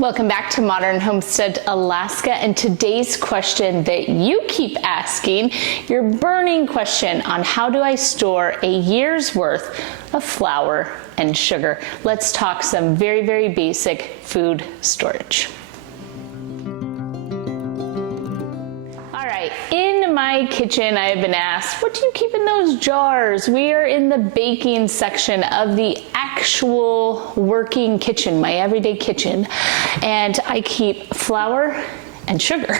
Welcome back to Modern Homestead Alaska, and today's question that you keep asking, your burning question on how do I store a year's worth of flour and sugar. Let's talk some very, very basic food storage. In my kitchen, I have been asked, what do you keep in those jars? We are in the baking section of the actual working kitchen, my everyday kitchen, and I keep flour and sugar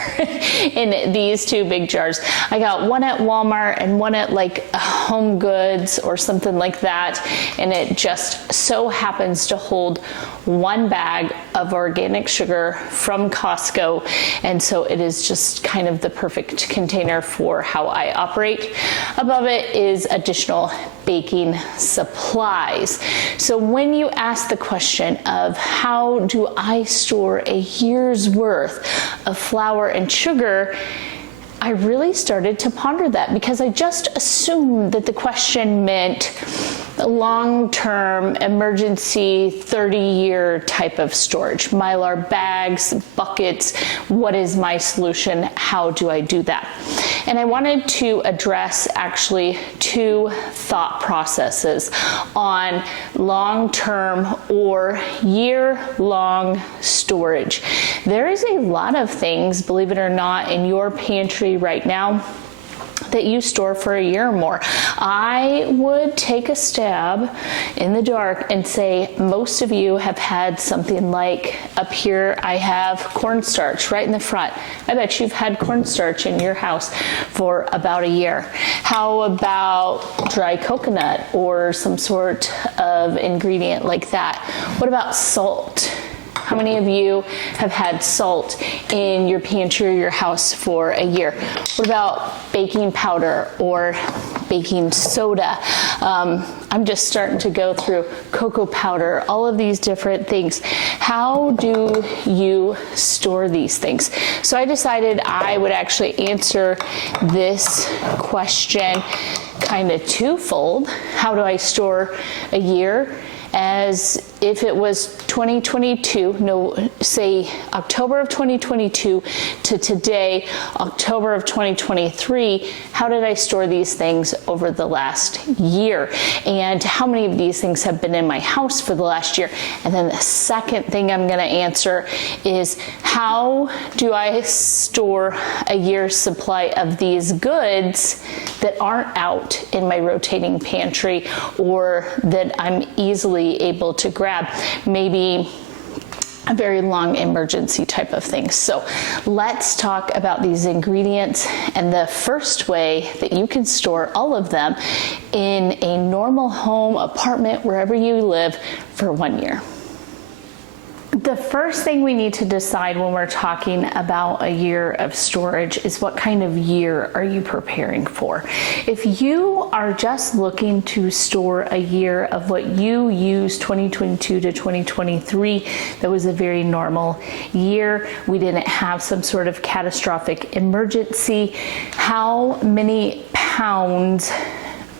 in these two big jars. I got one at Walmart and one at like Home Goods or something like that, and it just so happens to hold one bag of organic sugar from Costco, and so it is just kind of the perfect container for how I operate. Above it is additional baking supplies. So when you ask the question of how do I store a year's worth of flour and sugar, I really started to ponder that because I just assumed that the question meant long-term emergency 30-year type of storage. Mylar bags, buckets, what is my solution? How do I do that? And I wanted to address actually two thought processes on long-term or year-long storage. There is a lot of things, believe it or not, in your pantry right now that you store for a year or more. I would take a stab in the dark and say most of you have had something like, up here I have cornstarch right in the front. I bet you've had cornstarch in your house for about a year. How about dry coconut or some sort of ingredient like that? What about salt? How many of you have had salt in your pantry or your house for a year? What about baking powder or baking soda? I'm just starting to go through cocoa powder, all of these different things. How do you store these things? So I decided I would actually answer this question kind of twofold. How do I store a year? As if it was 2022, say October of 2022 to today, October of 2023, how did I store these things over the last year? And how many of these things have been in my house for the last year? And then the second thing I'm gonna answer is, how do I store a year's supply of these goods that aren't out in my rotating pantry or that I'm easily able to grab? Maybe a very long emergency type of thing. So let's talk about these ingredients and the first way that you can store all of them in a normal home, apartment, wherever you live for 1 year. The first thing we need to decide when we're talking about a year of storage is what kind of year are you preparing for? If you are just looking to store a year of what you used 2022 to 2023, that was a very normal year. We didn't have some sort of catastrophic emergency. How many pounds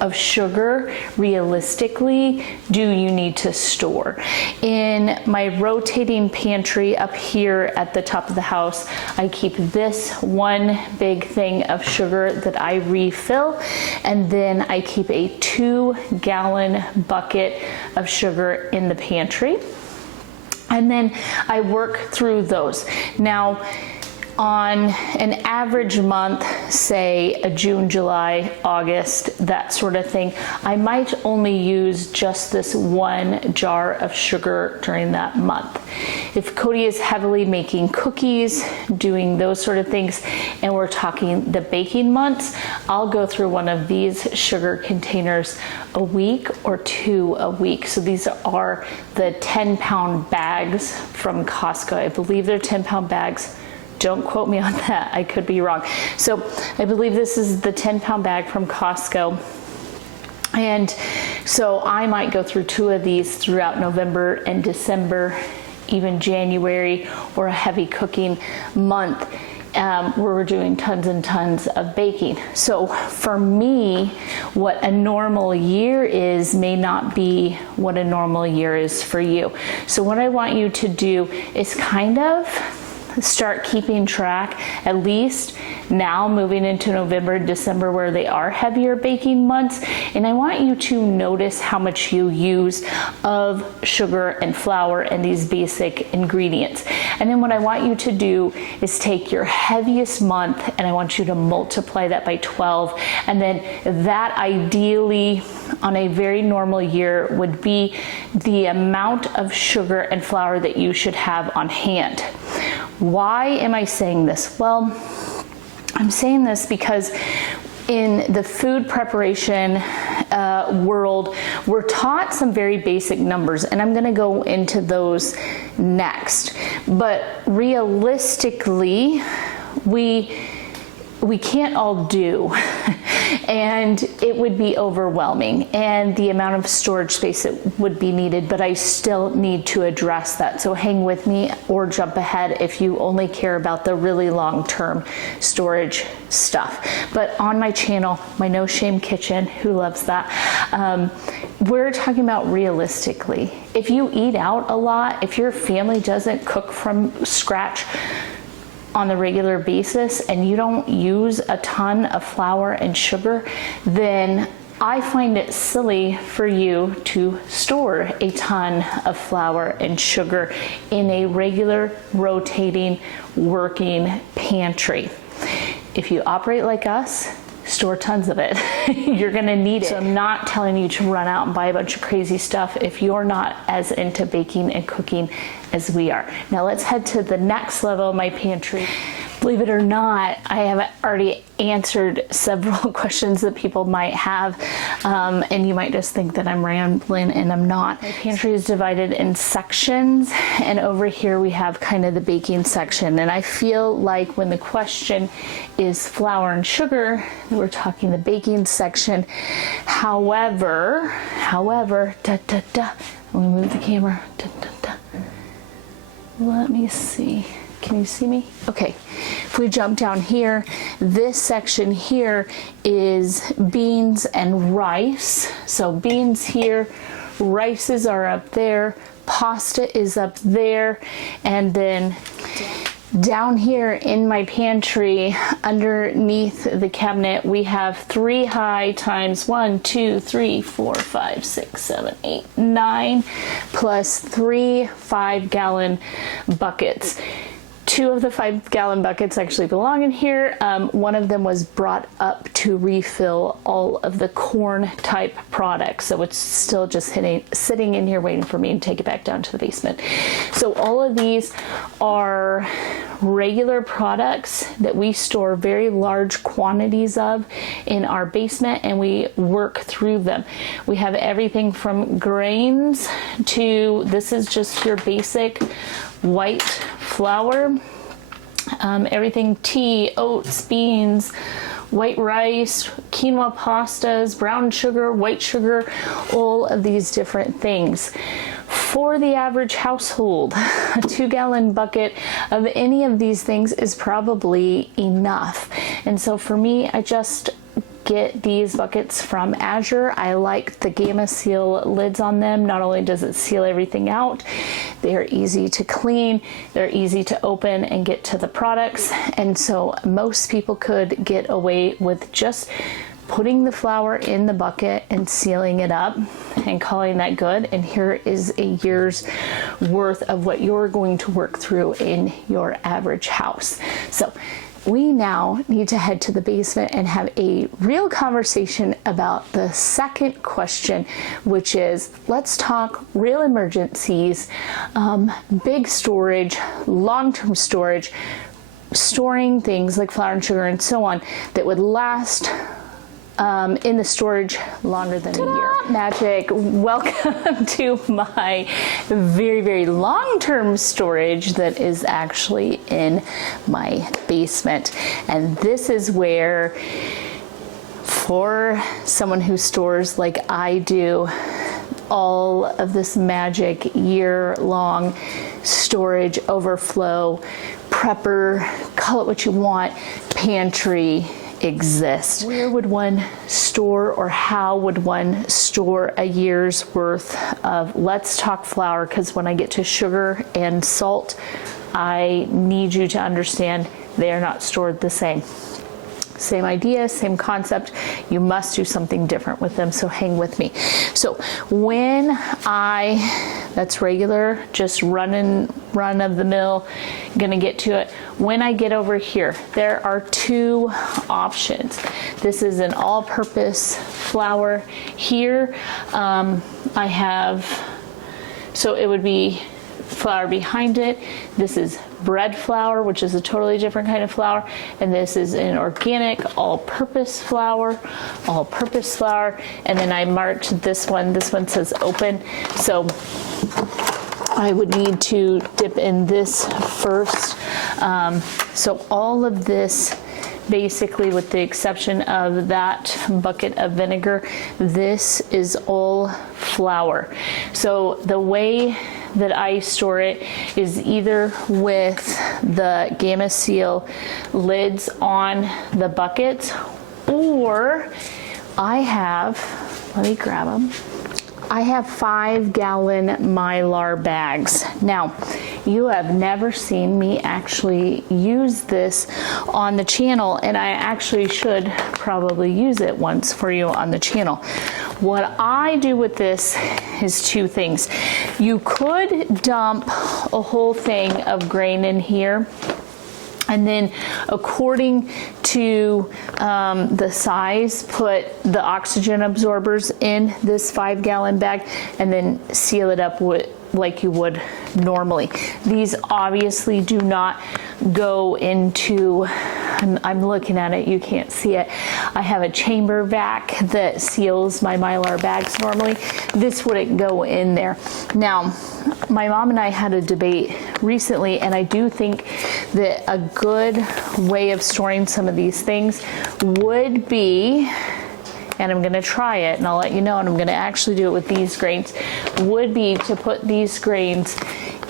of sugar realistically do you need to store? In my rotating pantry up here at the top of the house, I keep this one big thing of sugar that I refill, and then I keep a 2-gallon bucket of sugar in the pantry, and then I work through those. Now, on an average month, say a June, July, August, that sort of thing, I might only use just this one jar of sugar during that month. If Cody is heavily making cookies, doing those sort of things, and we're talking the baking months, I'll go through one of these sugar containers a week or two a week. So these are the 10-pound bags from Costco. I believe they're 10-pound bags. Don't quote me on that, I could be wrong. So I believe this is the 10-pound bag from Costco. And so I might go through 2 of these throughout November and December, even January, or a heavy cooking month. where we're doing tons and tons of baking. So for me, what a normal year is may not be what a normal year is for you. So what I want you to do is kind of start keeping track, at least now moving into November, December, where they are heavier baking months. And I want you to notice how much you use of sugar and flour and these basic ingredients. And then what I want you to do is take your heaviest month and I want you to multiply that by 12. And then that ideally on a very normal year would be the amount of sugar and flour that you should have on hand. Why am I saying this? Well, I'm saying this because in the food preparation world, we're taught some very basic numbers, and I'm going to go into those next. But realistically, we can't all do, and it would be overwhelming, and the amount of storage space that would be needed, but I still need to address that. So hang with me or jump ahead if you only care about the really long-term storage stuff. But on my channel, my No Shame Kitchen, who loves that, we're talking about realistically. If you eat out a lot, if your family doesn't cook from scratch on the regular basis and you don't use a ton of flour and sugar, then I find it silly for you to store a ton of flour and sugar in a regular, rotating, working pantry. If you operate like us, store tons of it. You're gonna need it. So I'm not telling you to run out and buy a bunch of crazy stuff if you're not as into baking and cooking as we are. Now let's head to the next level of my pantry. Believe it or not, I have already answered several questions that people might have, and you might just think that I'm rambling, and I'm not. My pantry is divided in sections, and over here we have kind of the baking section. And I feel like when the question is flour and sugar, we're talking the baking section. However, let me move the camera. Let me see. Can you see me? Okay, if we jump down here, this section here is beans and rice. So beans here, rices are up there, pasta is up there, and then down here in my pantry, underneath the cabinet, we have 3 high times 1, 2, 3, 4, 5, 6, 7, 8, 9, plus 3 5-gallon buckets. 2 of the 5-gallon buckets actually belong in here. One of them was brought up to refill all of the corn type products. So it's still just sitting in here waiting for me to take it back down to the basement. So all of these are regular products that we store very large quantities of in our basement, and we work through them. We have everything from grains to, this is just your basic white flour, everything tea, oats, beans, white rice, quinoa pastas, brown sugar, white sugar, all of these different things. For the average household, a 2-gallon bucket of any of these things is probably enough. And so for me, I just get these buckets from Azure. I like the Gamma Seal lids on them. Not only does it seal everything out, they're easy to clean, they're easy to open and get to the products. And so most people could get away with just putting the flour in the bucket and sealing it up and calling that good. And here is a year's worth of what you're going to work through in your average house. So we now need to head to the basement and have a real conversation about the second question, which is, let's talk real emergencies, big storage, long-term storage, storing things like flour and sugar and so on that would last in the storage longer than a year. Magic, welcome to my very, very long-term storage that is actually in my basement. And this is where, for someone who stores like I do, all of this magic year-long storage overflow prepper, call it what you want, pantry exist. Where would one store, or how would one store a year's worth of, let's talk flour, because when I get to sugar and salt, I need you to understand they are not stored the same. Same idea, same concept. You must do something different with them, so hang with me. So when that's regular, just run of the mill, gonna get to it. When I get over here, there are two options. This is an all-purpose flour. Here I have, so it would be flour behind it. This is bread flour, which is a totally different kind of flour, and this is an organic all-purpose flour, and then I marked this one. This one says open, so I would need to dip in this first. So all of this, basically with the exception of that bucket of vinegar, this is all flour. So the way that I store it is either with the Gamma Seal lids on the buckets, or I have, let me grab them. I have 5-gallon Mylar bags. Now, you have never seen me actually use this on the channel, and I actually should probably use it once for you on the channel. What I do with this is two things. You could dump a whole thing of grain in here, and then according to the size, put the oxygen absorbers in this 5-gallon bag and then seal it up with, like you would normally. These obviously do not go into, I'm looking at it, you can't see it. I have a chamber vac that seals my Mylar bags normally. This wouldn't go in there. Now, my mom and I had a debate recently, and I do think that a good way of storing some of these things would be, and I'm gonna try it and I'll let you know, and I'm gonna actually do it with these grains, would be to put these grains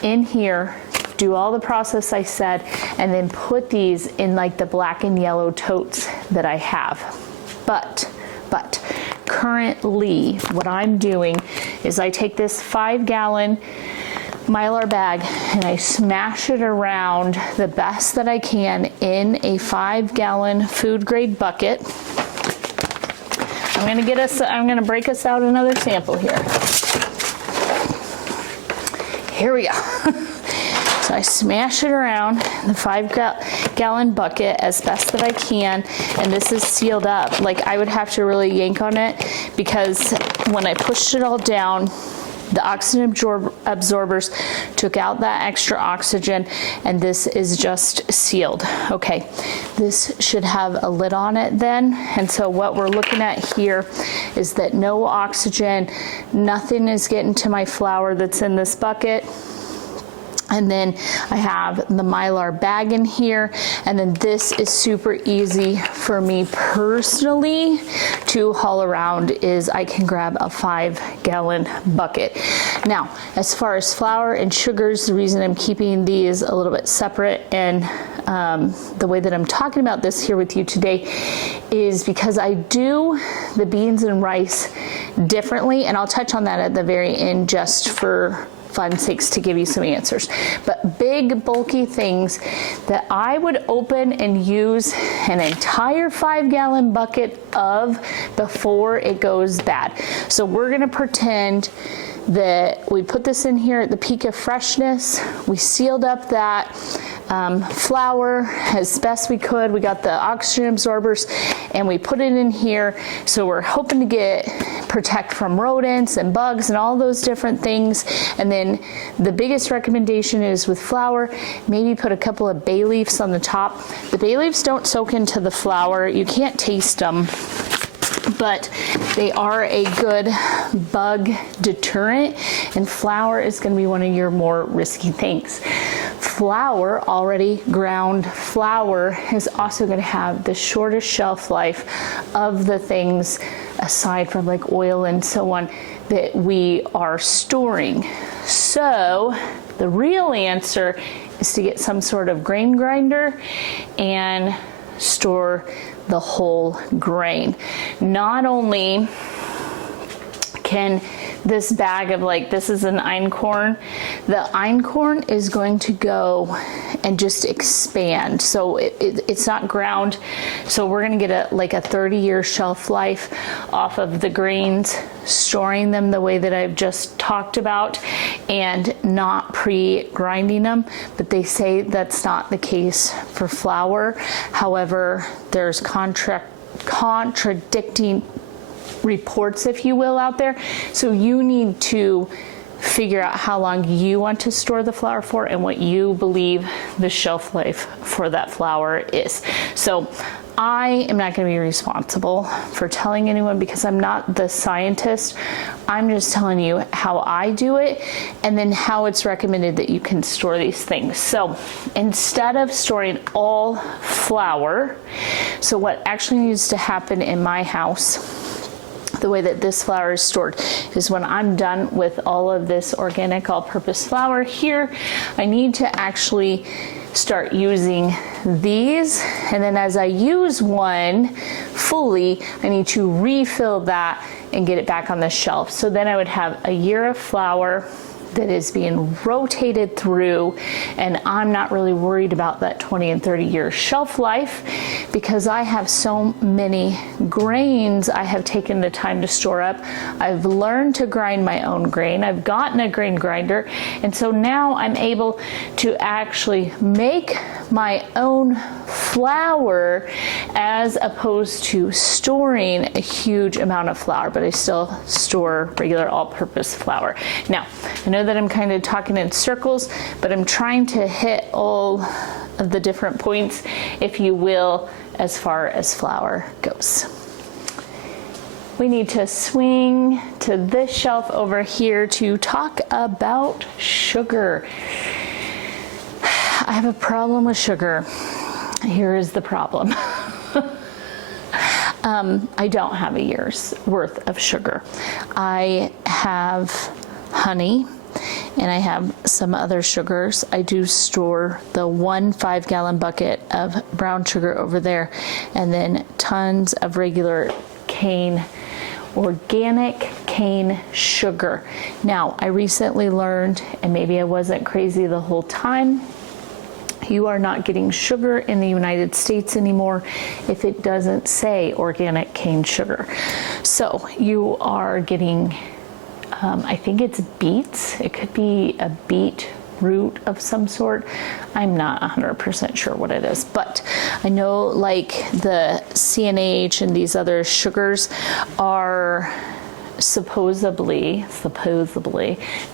in here, do all the process I said, and then put these in like the black and yellow totes that I have. But currently what I'm doing is I take this 5-gallon Mylar bag and I smash it around the best that I can in a 5-gallon food grade bucket. I'm gonna break us out another sample here. Here we go. So I smash it around the 5-gallon bucket as best that I can, and this is sealed up. Like, I would have to really yank on it, because when I pushed it all down, the oxygen absorbers took out that extra oxygen, and this is just sealed. Okay, this should have a lid on it then, and so what we're looking at here is that no oxygen, nothing is getting to my flour that's in this bucket. And then I have the Mylar bag in here, and then this is super easy for me personally to haul around, is I can grab a 5-gallon bucket. Now, as far as flour and sugars, the reason I'm keeping these a little bit separate and the way that I'm talking about this here with you today is because I do the beans and rice differently, and I'll touch on that at the very end just for fun sakes to give you some answers. But big bulky things that I would open and use an entire 5-gallon bucket of before it goes bad. So we're gonna pretend that we put this in here at the peak of freshness. We sealed up that flour as best we could. We got the oxygen absorbers and we put it in here. So we're hoping to protect from rodents and bugs and all those different things. And then the biggest recommendation is with flour, maybe put a couple of bay leaves on the top. The bay leaves don't soak into the flour. You can't taste them, but they are a good bug deterrent, and flour is going to be one of your more risky things. Flour, already ground flour, is also going to have the shortest shelf life of the things, aside from like oil and so on, that we are storing. So the real answer is to get some sort of grain grinder and store the whole grain. Not only can this bag of, like, this is an einkorn, the einkorn is going to go and just expand. So it's not ground. So we're going to get like a 30-year shelf life off of the grains, storing them the way that I've just talked about and not pre-grinding them. But they say that's not the case for flour. However, there's contradicting reports, if you will, out there. So you need to figure out how long you want to store the flour for and what you believe the shelf life for that flour is. So I am not going to be responsible for telling anyone because I'm not the scientist. I'm just telling you how I do it and then how it's recommended that you can store these things. So instead of storing all flour, so what actually needs to happen in my house, the way that this flour is stored, is when I'm done with all of this organic all-purpose flour here, I need to actually start using these, and then as I use one fully, I need to refill that and get it back on the shelf. So then I would have a year of flour that is being rotated through, and I'm not really worried about that 20 and 30 year shelf life because I have so many grains I have taken the time to store up. I've learned to grind my own grain. I've gotten a grain grinder, and so now I'm able to actually make my own flour as opposed to storing a huge amount of flour, but I still store regular all-purpose flour. Now, I know that I'm kind of talking in circles, but I'm trying to hit all of the different points, if you will, as far as flour goes. We need to swing to this shelf over here to talk about sugar. I have a problem with sugar. Here is the problem. I don't have a year's worth of sugar. I have honey and I have some other sugars. I do store the 1 5-gallon bucket of brown sugar over there, and then tons of regular cane, organic cane sugar. Now, I recently learned, and maybe I wasn't crazy the whole time, you are not getting sugar in the United States anymore if it doesn't say organic cane sugar. So you are getting, I think it's beets. It could be a beet root of some sort. I'm not 100% sure what it is, but I know like the CNH and these other sugars are supposedly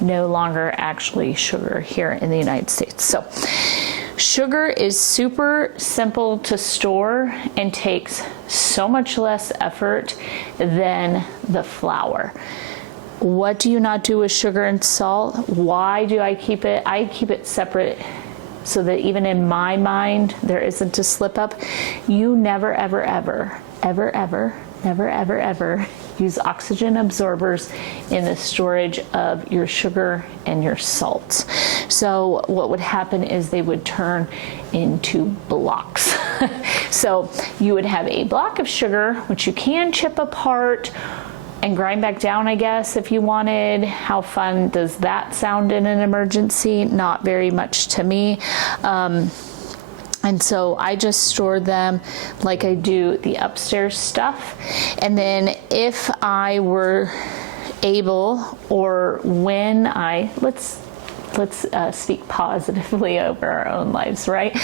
no longer actually sugar here in the United States. So sugar is super simple to store and takes so much less effort than the flour. What do you not do with sugar and salt? Why do I keep it? I keep it separate so that even in my mind there isn't a slip up. You never, ever, ever, ever, ever, never, ever, ever use oxygen absorbers in the storage of your sugar and your salts. So what would happen is they would turn into blocks. So you would have a block of sugar, which you can chip apart and grind back down, I guess, if you wanted. How fun does that sound in an emergency? Not very much to me. And so I just store them like I do the upstairs stuff. And then if I were able, or when I, let's speak positively over our own lives, right?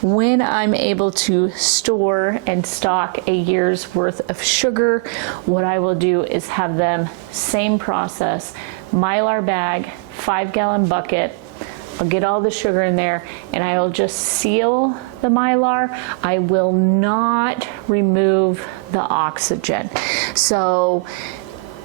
When I'm able to store and stock a year's worth of sugar, what I will do is have them, same process, Mylar bag, 5-gallon bucket. I'll get all the sugar in there and I will just seal the Mylar. I will not remove the oxygen. So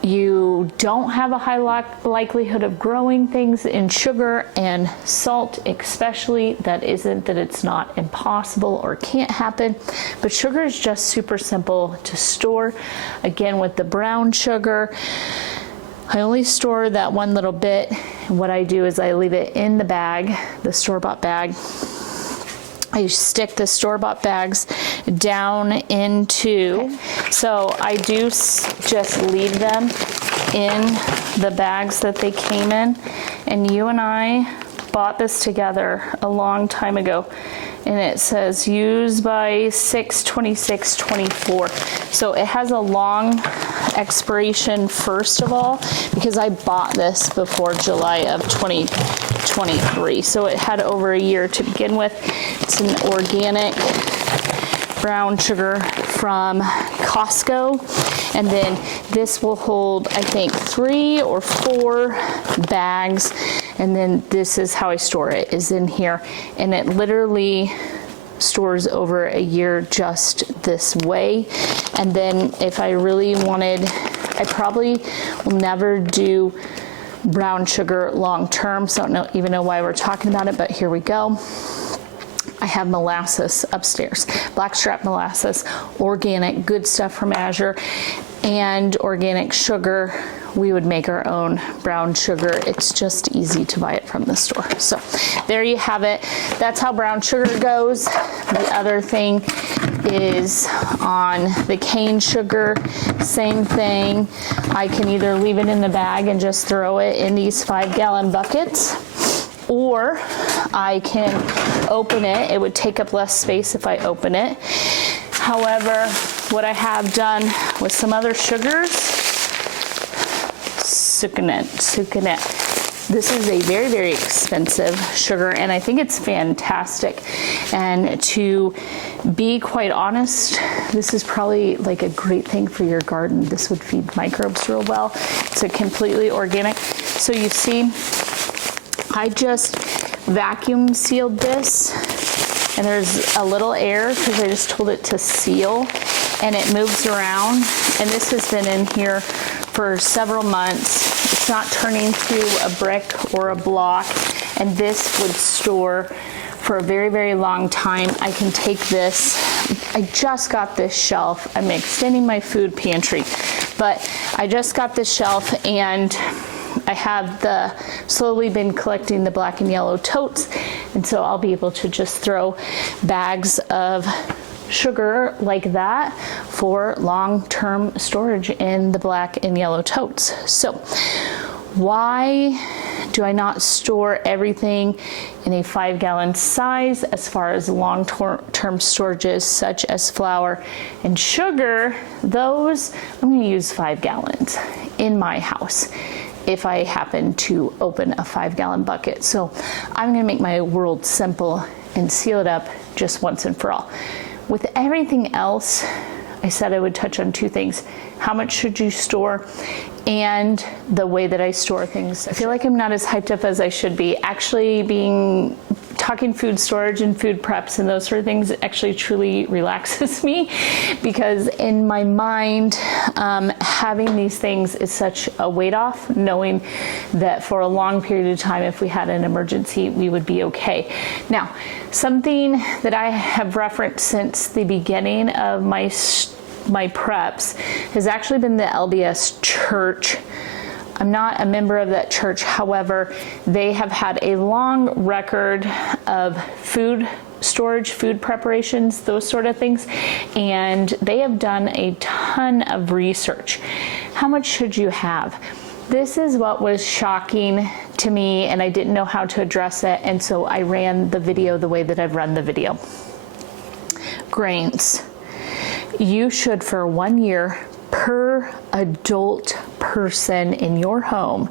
you don't have a high likelihood of growing things in sugar and salt, especially. That isn't that it's not impossible or can't happen, but sugar is just super simple to store. Again, with the brown sugar, I only store that one little bit. What I do is I leave it in the bag, the store-bought bag. I stick the store-bought bags down into, so I do just leave them in the bags that they came in. And you and I bought this together a long time ago, and it says use by 6/26/24. So it has a long expiration first of all, because I bought this before July of 2023. So it had over a year to begin with. It's an organic brown sugar from Costco. And then this will hold, I think, 3 or 4 bags. And then this is how I store it, is in here. And it literally stores over a year just this way. And then if I really wanted, I probably will never do brown sugar long term, so I don't even know why we're talking about it, but here we go. I have molasses upstairs, blackstrap molasses, organic, good stuff from Azure, and organic sugar. We would make our own brown sugar. It's just easy to buy it from the store. So there you have it. That's how brown sugar goes. The other thing is on the cane sugar, same thing. I can either leave it in the bag and just throw it in these 5-gallon buckets, or I can open it. It would take up less space if I open it. However, what I have done with some other sugars, sucanat. This is a very, very expensive sugar, and I think it's fantastic. And to be quite honest, this is probably like a great thing for your garden. This would feed microbes real well. It's a completely organic. So you see, I just vacuum sealed this, and there's a little air because I just told it to seal, and it moves around. And this has been in here for several months. It's not turning to a brick or a block, and this would store for a very, very long time. I can take this. I just got this shelf. I'm extending my food pantry, but I just got this shelf, and I have slowly been collecting the black and yellow totes, and so I'll be able to just throw bags of sugar like that for long-term storage in the black and yellow totes. So why do I not store everything in a 5-gallon size as far as long-term storages such as flour and sugar? Those, I'm going to use 5 gallons in my house if I happen to open a 5-gallon bucket. So I'm going to make my world simple and seal it up just once and for all. With everything else, I said I would touch on 2 things. How much should you store, and the way that I store things. I feel like I'm not as hyped up as I should be. Actually talking food storage and food preps and those sort of things actually truly relaxes me, because in my mind, having these things is such a weight off, knowing that for a long period of time, if we had an emergency, we would be okay. Now, something that I have referenced since the beginning of my preps has actually been the LDS Church. I'm not a member of that church. However, they have had a long record of food storage, food preparations, those sort of things, and they have done a ton of research. How much should you have? This is what was shocking to me, and I didn't know how to address it, and so I ran the video the way that I've run the video. Grains. You should, for 1 year per adult person in your home,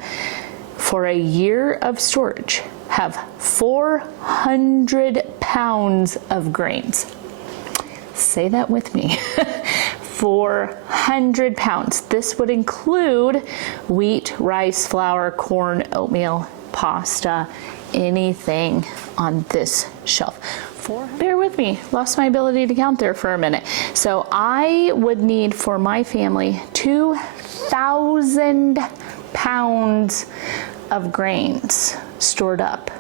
for a year of storage, have 400 pounds of grains. Say that with me. 400 pounds. This would include wheat, rice, flour, corn, oatmeal, pasta, anything on this shelf. Bear with me, lost my ability to count there for a minute. So I would need for my family 2,000 pounds of grains stored up.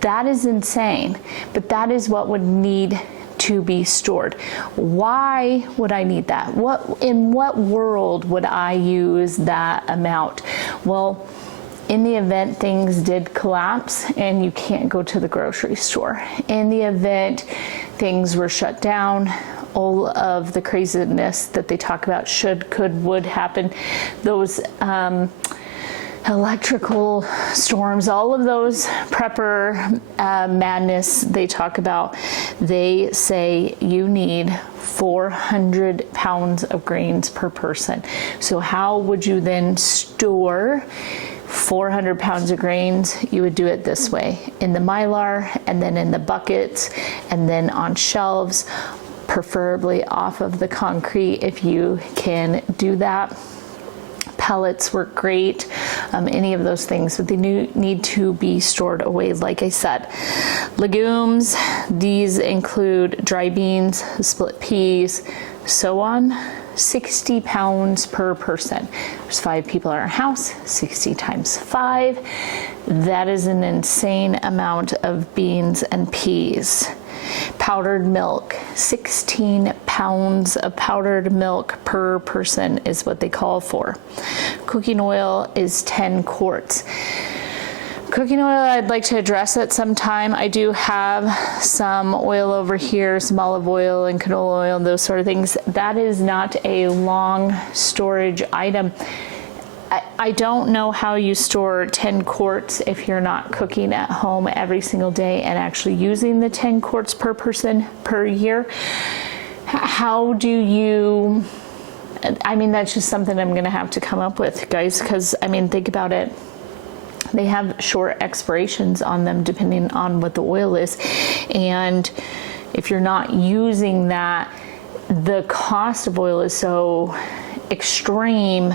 That is insane, but that is what would need to be stored. Why would I need that? In what world would I use that amount? Well, in the event things did collapse and you can't go to the grocery store, in the event things were shut down, all of the craziness that they talk about would happen, those electrical storms, all of those prepper madness they talk about, they say you need 400 pounds of grains per person. So how would you then store 400 pounds of grains? You would do it this way, in the Mylar, and then in the buckets, and then on shelves, preferably off of the concrete if you can do that. Pellets work great, any of those things, but they need to be stored away, like I said. Legumes, these include dry beans, split peas, so on. 60 pounds per person. There's 5 people in our house, 60 times 5. That is an insane amount of beans and peas. Powdered milk, 16 pounds of powdered milk per person is what they call for. Cooking oil is 10 quarts. Cooking oil, I'd like to address at some time. I do have some oil over here, some olive oil and canola oil and those sort of things. That is not a long storage item. I don't know how you store 10 quarts if you're not cooking at home every single day and actually using the 10 quarts per person per year. How do you, I mean, that's just something I'm gonna have to come up with, guys, because I mean, think about it. They have short expirations on them depending on what the oil is. And if you're not using that, the cost of oil is so extreme.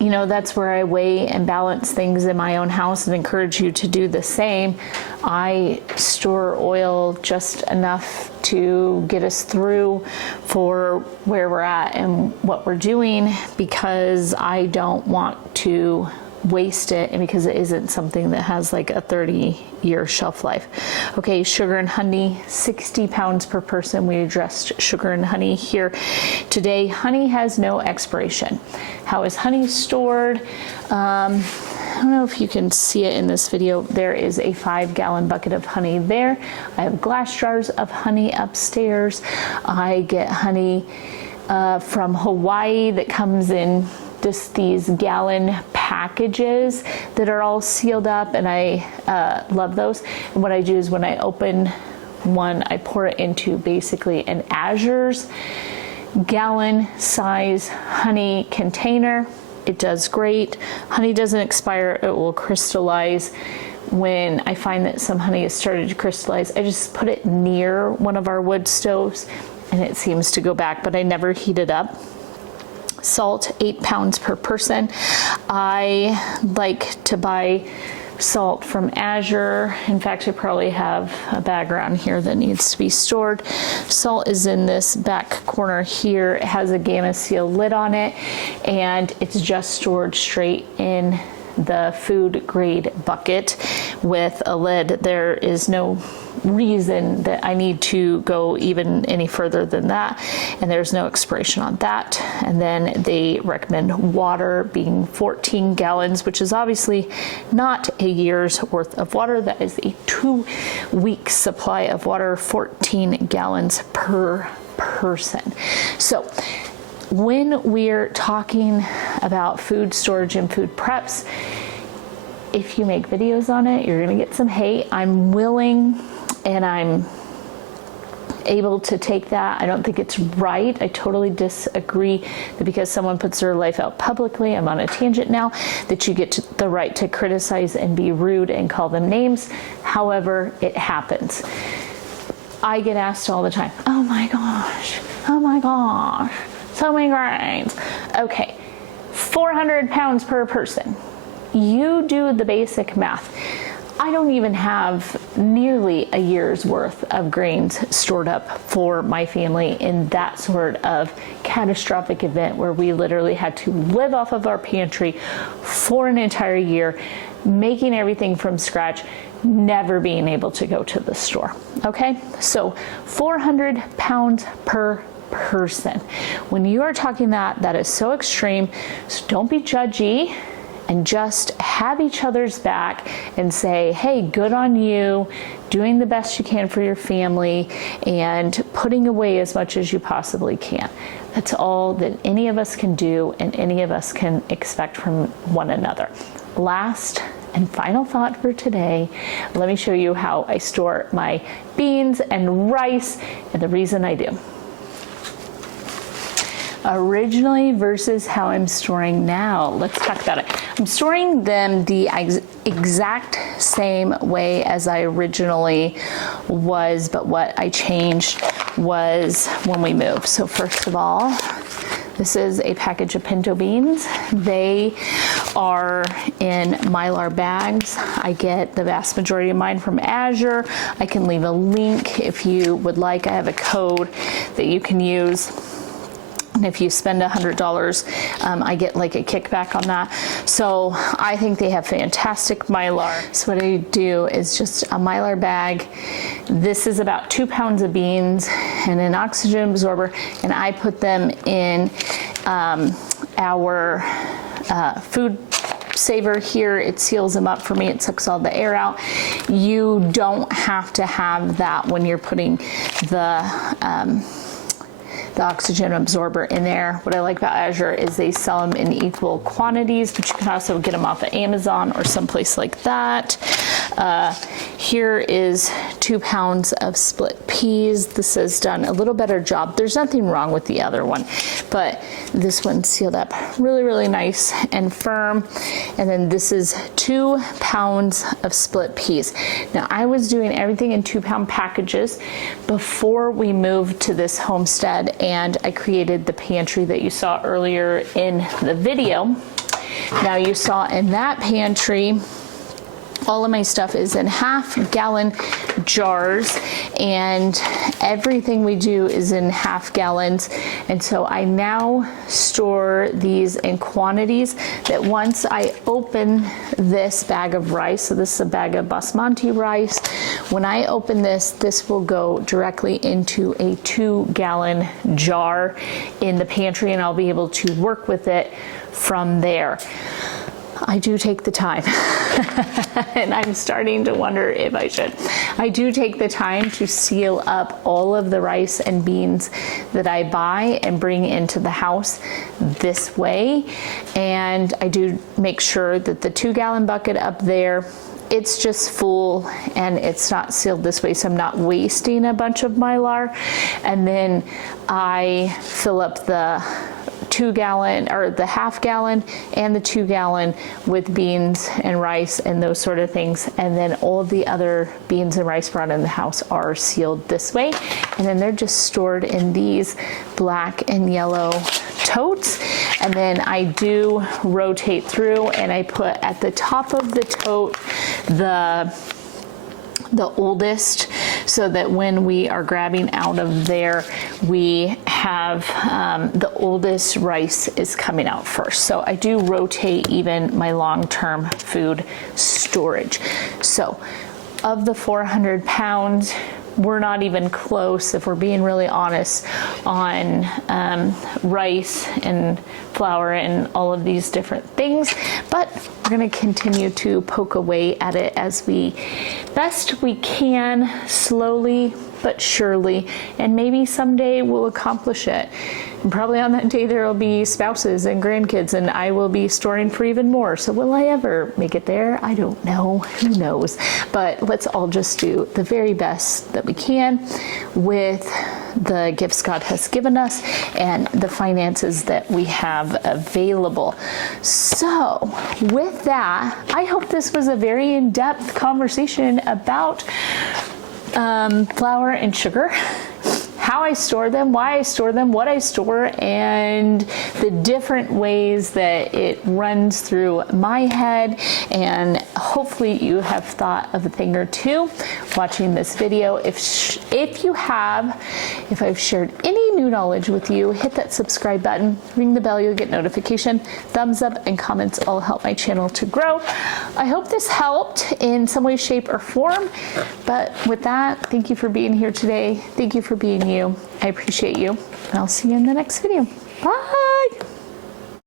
You know, that's where I weigh and balance things in my own house and encourage you to do the same. I store oil just enough to get us through for where we're at and what we're doing, because I don't want to waste it, and because it isn't something that has like a 30-year shelf life. Okay, sugar and honey, 60 pounds per person. We addressed sugar and honey here today. Honey has no expiration. How is honey stored? I don't know if you can see it in this video. There is a 5-gallon bucket of honey there. I have glass jars of honey upstairs. I get honey from Hawaii that comes in just these gallon packages that are all sealed up, and I love those. And what I do is when I open one, I pour it into basically an Azure's gallon size honey container. It does great. Honey doesn't expire, it will crystallize. When I find that some honey has started to crystallize, I just put it near one of our wood stoves and it seems to go back, but I never heat it up. Salt, 8 pounds per person. I like to buy salt from Azure. In fact, I probably have a bag around here that needs to be stored. Salt is in this back corner here. It has a Gamma Seal lid on it, and it's just stored straight in the food grade bucket with a lid. There is no reason that I need to go even any further than that, and there's no expiration on that. And then they recommend water being 14 gallons, which is obviously not a year's worth of water. That is a 2-week supply of water, 14 gallons per person. So when we're talking about food storage and food preps, if you make videos on it, you're gonna get some hate. I'm willing and I'm able to take that. I don't think it's right. I totally disagree that because someone puts their life out publicly, I'm on a tangent now, that you get the right to criticize and be rude and call them names. However, it happens. I get asked all the time, oh my gosh, so many grains. Okay, 400 pounds per person. You do the basic math. I don't even have nearly a year's worth of grains stored up for my family in that sort of catastrophic event where we literally had to live off of our pantry for an entire year, making everything from scratch, never being able to go to the store. Okay, so 400 pounds per person. When you are talking that is so extreme. So don't be judgy and just have each other's back and say, hey, good on you, doing the best you can for your family and putting away as much as you possibly can. That's all that any of us can do and any of us can expect from one another. Last and final thought for today, let me show you how I store my beans and rice and the reason I do. Originally versus how I'm storing now. Let's talk about it. I'm storing them the exact same way as I originally was, but what I changed was when we moved. So first of all, this is a package of pinto beans. They are in Mylar bags. I get the vast majority of mine from Azure. I can leave a link if you would like. I have a code that you can use. And if you spend $100, I get like a kickback on that. So I think they have fantastic Mylar. So what I do is just a Mylar bag. This is about 2 pounds of beans and an oxygen absorber, and I put them in our food saver here. It seals them up for me. It sucks all the air out. You don't have to have that when you're putting the oxygen absorber in there. What I like about Azure is they sell them in equal quantities, but you can also get them off of Amazon or someplace like that. Here is 2 pounds of split peas. This has done a little better job. There's nothing wrong with the other one, but this one's sealed up really, really nice and firm. And then this is 2 pounds of split peas. Now I was doing everything in 2-pound packages before we moved to this homestead, and I created the pantry that you saw earlier in the video. Now you saw in that pantry, all of my stuff is in half-gallon jars, and everything we do is in half gallons. And so I now store these in quantities that once I open this bag of rice, so this is a bag of basmati rice, when I open this, this will go directly into a 2-gallon jar in the pantry, and I'll be able to work with it from there. I do take the time, and I'm starting to wonder if I should. I do take the time to seal up all of the rice and beans that I buy and bring into the house this way, and I do make sure that the 2-gallon bucket up there, it's just full and it's not sealed this way, so I'm not wasting a bunch of Mylar. And then I fill up the 2-gallon or the half-gallon and the 2-gallon with beans and rice and those sort of things, and then all the other beans and rice brought in the house are sealed this way, and then they're just stored in these black and yellow totes. And then I do rotate through, and I put at the top of the tote the oldest, so that when we are grabbing out of there, we have the oldest rice is coming out first. So I do rotate even my long-term food storage. So of the 400 pounds, we're not even close, if we're being really honest, on rice and flour and all of these different things, but we're going to continue to poke away at it as best we can, slowly but surely, and maybe someday we'll accomplish it. And probably on that day there will be spouses and grandkids, and I will be storing for even more. So will I ever make it there? I don't know. Who knows? But let's all just do the very best that we can with the gifts God has given us and the finances that we have available. So with that, I hope this was a very in-depth conversation about flour and sugar, how I store them, why I store them, what I store, and the different ways that it runs through my head. And hopefully you have thought of a thing or two watching this video. If I've shared any sharing new knowledge with you. Hit that subscribe button, ring the bell, you'll get notification. Thumbs up and comments all help my channel to grow. I hope this helped in some way, shape, or form. But with that, thank you for being here today. Thank you for being you. I appreciate you. And I'll see you in the next video. Bye.